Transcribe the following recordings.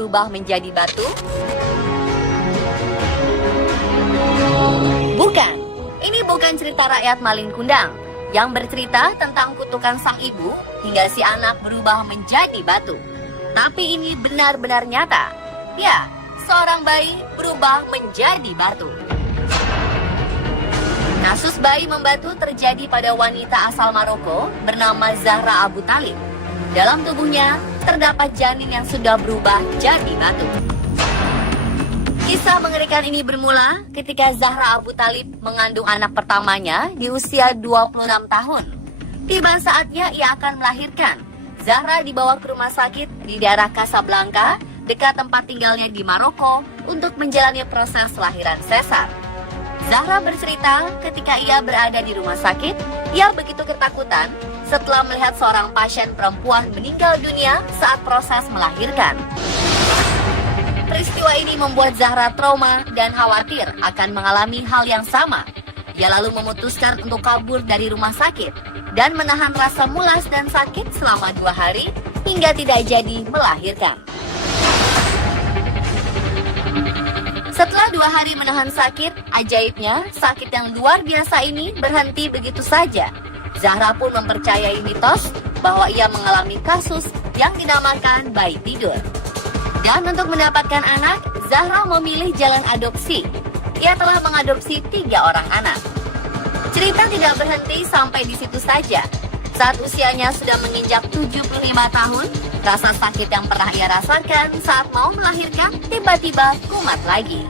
berubah menjadi batu? Bukan, ini bukan cerita rakyat Malin Kundang yang bercerita tentang kutukan sang ibu hingga si anak berubah menjadi batu. Tapi ini benar-benar nyata. Ya, seorang bayi berubah menjadi batu. Kasus bayi membatu terjadi pada wanita asal Maroko bernama Zahra Abu Talib. Dalam tubuhnya terdapat janin yang sudah berubah jadi batu. Kisah mengerikan ini bermula ketika Zahra Abu Talib mengandung anak pertamanya di usia 26 tahun. Tiba saatnya ia akan melahirkan. Zahra dibawa ke rumah sakit di daerah Casablanca, dekat tempat tinggalnya di Maroko, untuk menjalani proses lahiran sesar. Zahra bercerita ketika ia berada di rumah sakit, ia begitu ketakutan setelah melihat seorang pasien perempuan meninggal dunia saat proses melahirkan. Peristiwa ini membuat Zahra trauma dan khawatir akan mengalami hal yang sama. Ia lalu memutuskan untuk kabur dari rumah sakit dan menahan rasa mulas dan sakit selama 2 hari hingga tidak jadi melahirkan. Setelah 2 hari menahan sakit, ajaibnya sakit yang luar biasa ini berhenti begitu saja. Zahra pun mempercayai mitos bahwa ia mengalami kasus yang dinamakan bayi tidur. Dan untuk mendapatkan anak, Zahra memilih jalan adopsi. Ia telah mengadopsi 3 orang anak. Cerita tidak berhenti sampai di situ saja. Saat usianya sudah menginjak 75 tahun, rasa sakit yang pernah ia rasakan saat mau melahirkan tiba-tiba kumat lagi.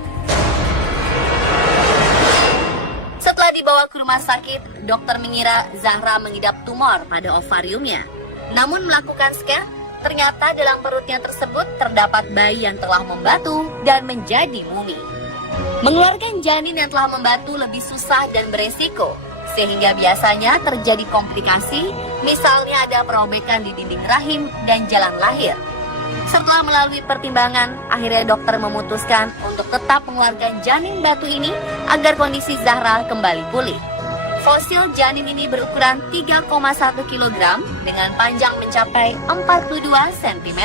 Setelah dibawa ke rumah sakit, dokter mengira Zahra mengidap tumor pada ovariumnya. Namun melakukan scan, ternyata dalam perutnya tersebut terdapat bayi yang telah membatu dan menjadi mumi. Mengeluarkan janin yang telah membatu lebih susah dan beresiko, sehingga biasanya terjadi komplikasi, misalnya ada perobekan di dinding rahim dan jalan lahir. Setelah melalui pertimbangan, akhirnya dokter memutuskan untuk tetap mengeluarkan janin batu ini agar kondisi Zahra kembali pulih. Fosil janin ini berukuran 3,1 kg dengan panjang mencapai 42 cm.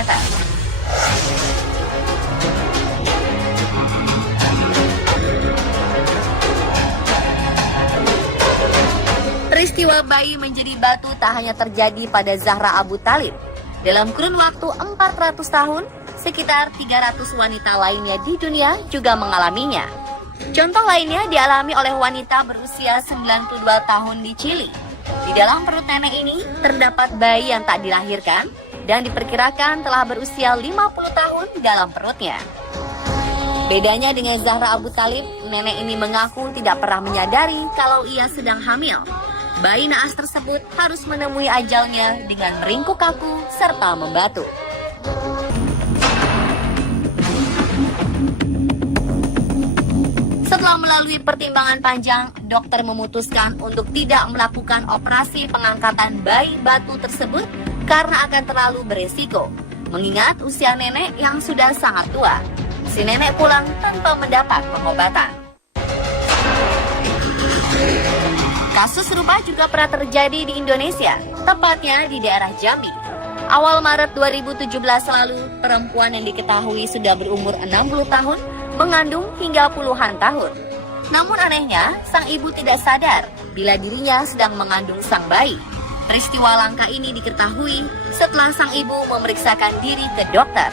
Peristiwa bayi menjadi batu tak hanya terjadi pada Zahra Abu Talib. Dalam kurun waktu 400 tahun, sekitar 300 wanita lainnya di dunia juga mengalaminya. Contoh lainnya dialami oleh wanita berusia 92 tahun di Chili. Di dalam perut nenek ini terdapat bayi yang tak dilahirkan dan diperkirakan telah berusia 50 tahun dalam perutnya. Bedanya dengan Zahra Abu Talib, nenek ini mengaku tidak pernah menyadari kalau ia sedang hamil. Bayi naas tersebut harus menemui ajalnya dengan meringkuk kaku serta membatu. Setelah melalui pertimbangan panjang, dokter memutuskan untuk tidak melakukan operasi pengangkatan bayi batu tersebut karena akan terlalu beresiko, mengingat usia nenek yang sudah sangat tua. Si nenek pulang tanpa mendapat pengobatan. Kasus serupa juga pernah terjadi di Indonesia, tepatnya di daerah Jambi. Awal Maret 2017 lalu, perempuan yang diketahui sudah berumur 60 tahun mengandung hingga puluhan tahun. Namun anehnya, sang ibu tidak sadar bila dirinya sedang mengandung sang bayi. Peristiwa langka ini diketahui setelah sang ibu memeriksakan diri ke dokter.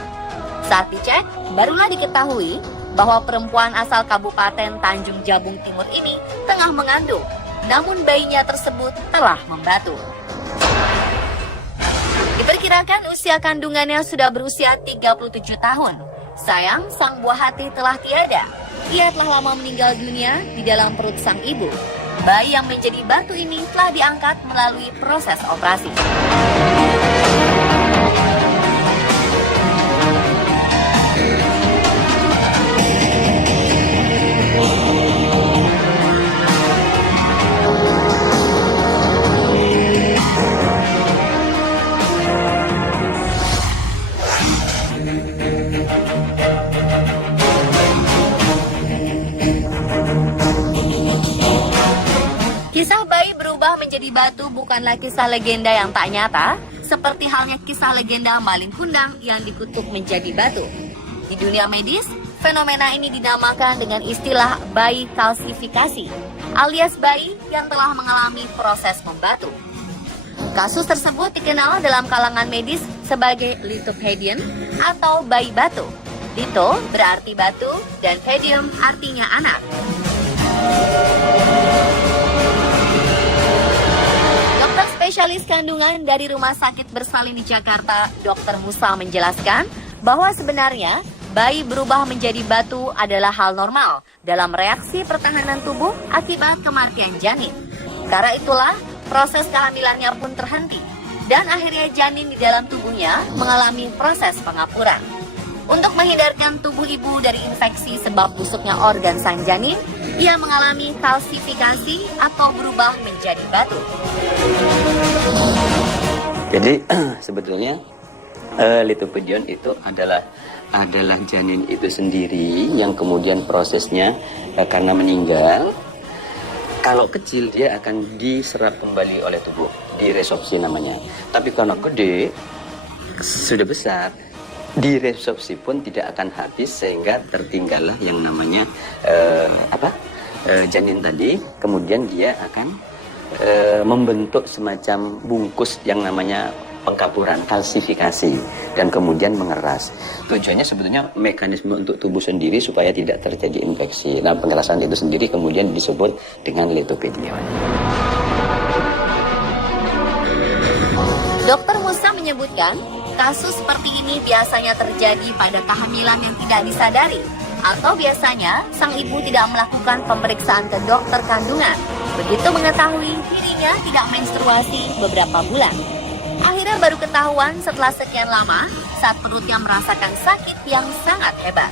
Saat dicek, barulah diketahui bahwa perempuan asal Kabupaten Tanjung Jabung Timur ini tengah mengandung, namun bayinya tersebut telah membatu. Diperkirakan usia kandungannya sudah berusia 37 tahun. Sayang, sang buah hati telah tiada. Ia telah lama meninggal dunia di dalam perut sang ibu. Bayi yang menjadi batu ini telah diangkat melalui proses operasi. Kisah bayi berubah menjadi batu bukanlah kisah legenda yang tak nyata, seperti halnya kisah legenda Malin Kundang yang dikutuk menjadi batu. Di dunia medis, fenomena ini dinamakan dengan istilah bayi kalsifikasi, alias bayi yang telah mengalami proses membatu. Kasus tersebut dikenal dalam kalangan medis sebagai lithopedion atau bayi batu. Litho berarti batu dan pedium artinya anak. Dokter spesialis kandungan dari Rumah Sakit Bersalin di Jakarta, Dr. Musa menjelaskan bahwa sebenarnya bayi berubah menjadi batu adalah hal normal dalam reaksi pertahanan tubuh akibat kematian janin. Karena itulah, proses kehamilannya pun terhenti dan akhirnya janin di dalam tubuhnya mengalami proses pengapuran. Untuk menghindarkan tubuh ibu dari infeksi sebab busuknya organ sang janin, ia mengalami kalsifikasi atau berubah menjadi batu. Jadi sebetulnya lithopedion itu adalah janin itu sendiri yang kemudian prosesnya karena meninggal. Kalau kecil dia akan diserap kembali oleh tubuh, diresorpsi namanya. Tapi kalau gede, sudah besar, diresorpsi pun tidak akan habis sehingga tertinggallah yang namanya janin tadi. Kemudian dia akan membentuk semacam bungkus yang namanya pengkapuran, kalsifikasi, dan kemudian mengeras. Tujuannya sebetulnya mekanisme untuk tubuh sendiri supaya tidak terjadi infeksi. Nah, pengerasan itu sendiri kemudian disebut dengan lithopedion. Dr. Musa menyebutkan, kasus seperti ini biasanya terjadi pada kehamilan yang tidak disadari, atau biasanya sang ibu tidak melakukan pemeriksaan ke dokter kandungan. Begitu mengetahui dirinya tidak menstruasi beberapa bulan. Akhirnya baru ketahuan setelah sekian lama saat perutnya merasakan sakit yang sangat hebat.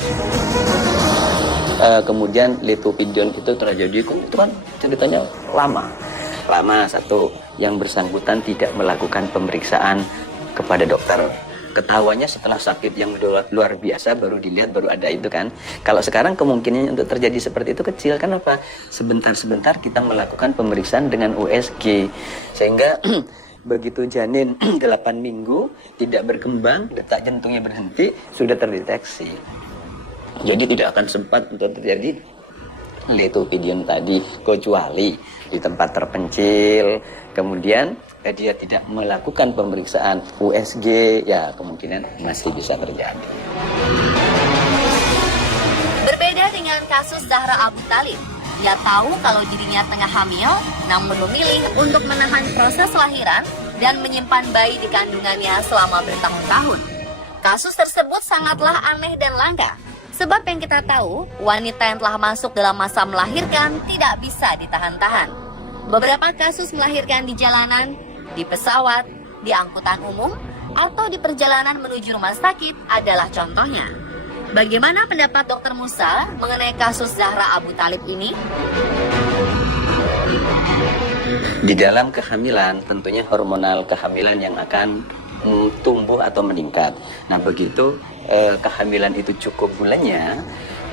Kemudian lithopedion itu terjadi, itu kan ceritanya lama. Satu, yang bersangkutan tidak melakukan pemeriksaan kepada dokter. Ketahuannya setelah sakit yang luar biasa baru dilihat, baru ada itu kan. Kalau sekarang kemungkinannya untuk terjadi seperti itu kecil. Kenapa? Sebentar-sebentar kita melakukan pemeriksaan dengan USG. Sehingga begitu janin 8 minggu tidak berkembang, detak jantungnya berhenti, sudah terdeteksi. Jadi tidak akan sempat untuk terjadi lithopedion tadi, kecuali di tempat terpencil, kemudian dia tidak melakukan pemeriksaan USG, ya kemungkinan masih bisa terjadi. Berbeda dengan kasus Zahra Abu Thalib, dia tahu kalau dirinya tengah hamil, namun memilih untuk menahan proses lahiran dan menyimpan bayi di kandungannya selama bertahun-tahun. Kasus tersebut sangatlah aneh dan langka, sebab yang kita tahu, wanita yang telah masuk dalam masa melahirkan tidak bisa ditahan-tahan. Beberapa kasus melahirkan di jalanan, di pesawat, di angkutan umum, atau di perjalanan menuju rumah sakit adalah contohnya. Bagaimana pendapat Dr. Musa mengenai kasus Zahra Abu Thalib ini? Di dalam kehamilan, tentunya hormonal kehamilan yang akan tumbuh atau meningkat. Nah, begitu kehamilan itu cukup bulannya,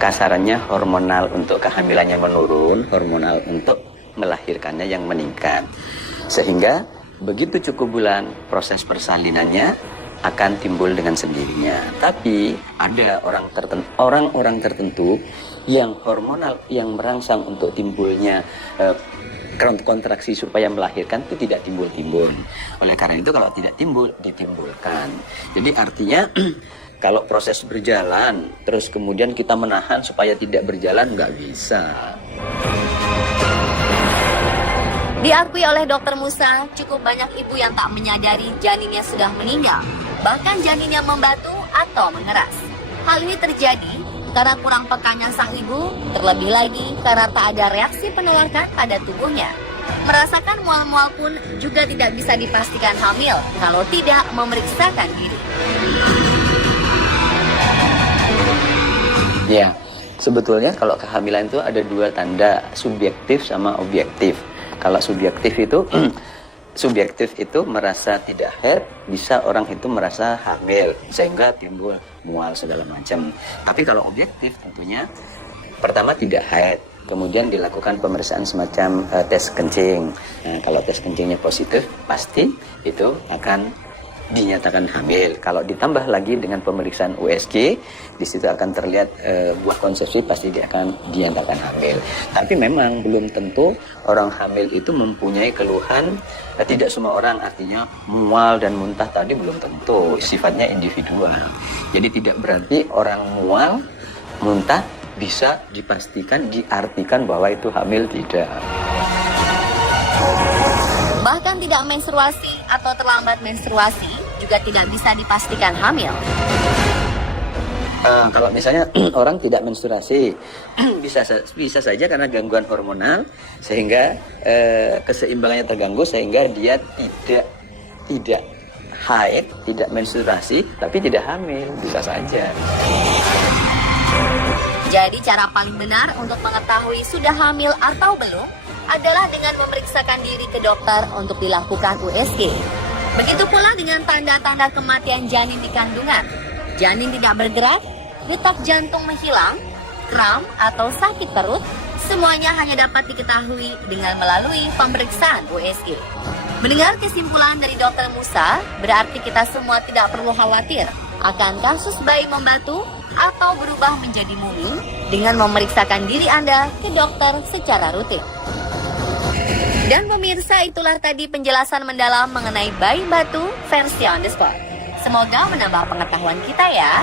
kasarannya hormonal untuk kehamilannya menurun, hormonal untuk melahirkannya yang meningkat. Sehingga begitu cukup bulan, proses persalinannya akan timbul dengan sendirinya. Tapi ada orang-orang tertentu yang hormonal yang merangsang untuk timbulnya kontraksi supaya melahirkan itu tidak timbul-timbul. Oleh karena itu kalau tidak timbul, ditimbulkan. Jadi artinya kalau proses berjalan terus kemudian kita menahan supaya tidak berjalan, nggak bisa. Diakui oleh Dr. Musa, cukup banyak ibu yang tak menyadari janinnya sudah meninggal, bahkan janinnya membatu atau mengeras. Hal ini terjadi karena kurang pekanya sang ibu, terlebih lagi karena tak ada reaksi penolakan pada tubuhnya. Merasakan mual-mual pun juga tidak bisa dipastikan hamil kalau tidak memeriksakan diri. Ya, sebetulnya kalau kehamilan itu ada dua tanda, subjektif sama objektif. Kalau subjektif itu merasa tidak haid, bisa orang itu merasa hamil sehingga timbul mual segala macam. Tapi kalau objektif tentunya pertama tidak haid, kemudian dilakukan pemeriksaan semacam tes kencing. Nah, kalau tes kencingnya positif, pasti itu akan dinyatakan hamil. Kalau ditambah lagi dengan pemeriksaan USG, di situ akan terlihat buah konsepsi, pasti dia akan dinyatakan hamil. Tapi memang belum tentu orang hamil itu mempunyai keluhan. Tidak semua orang, artinya mual dan muntah tadi belum tentu, sifatnya individual. Jadi tidak berarti orang mual, muntah bisa dipastikan, diartikan bahwa itu hamil, tidak. Bahkan tidak menstruasi atau terlambat menstruasi juga tidak bisa dipastikan hamil. Kalau misalnya orang tidak menstruasi, bisa saja karena gangguan hormonal, sehingga keseimbangannya terganggu, sehingga dia tidak haid, tidak menstruasi, tapi tidak hamil, bisa saja. Jadi cara paling benar untuk mengetahui sudah hamil atau belum adalah dengan memeriksakan diri ke dokter untuk dilakukan USG. Begitu pula dengan tanda-tanda kematian janin di kandungan. Janin tidak bergerak, detak jantung menghilang, kram atau sakit perut, semuanya hanya dapat diketahui dengan melalui pemeriksaan USG. Mendengar kesimpulan dari Dr. Musa, berarti kita semua tidak perlu khawatir akan kasus bayi membatu atau berubah menjadi mumi dengan memeriksakan diri Anda ke dokter secara rutin. Dan pemirsa, itulah tadi penjelasan mendalam mengenai bayi batu versi on the spot. Semoga menambah pengetahuan kita ya.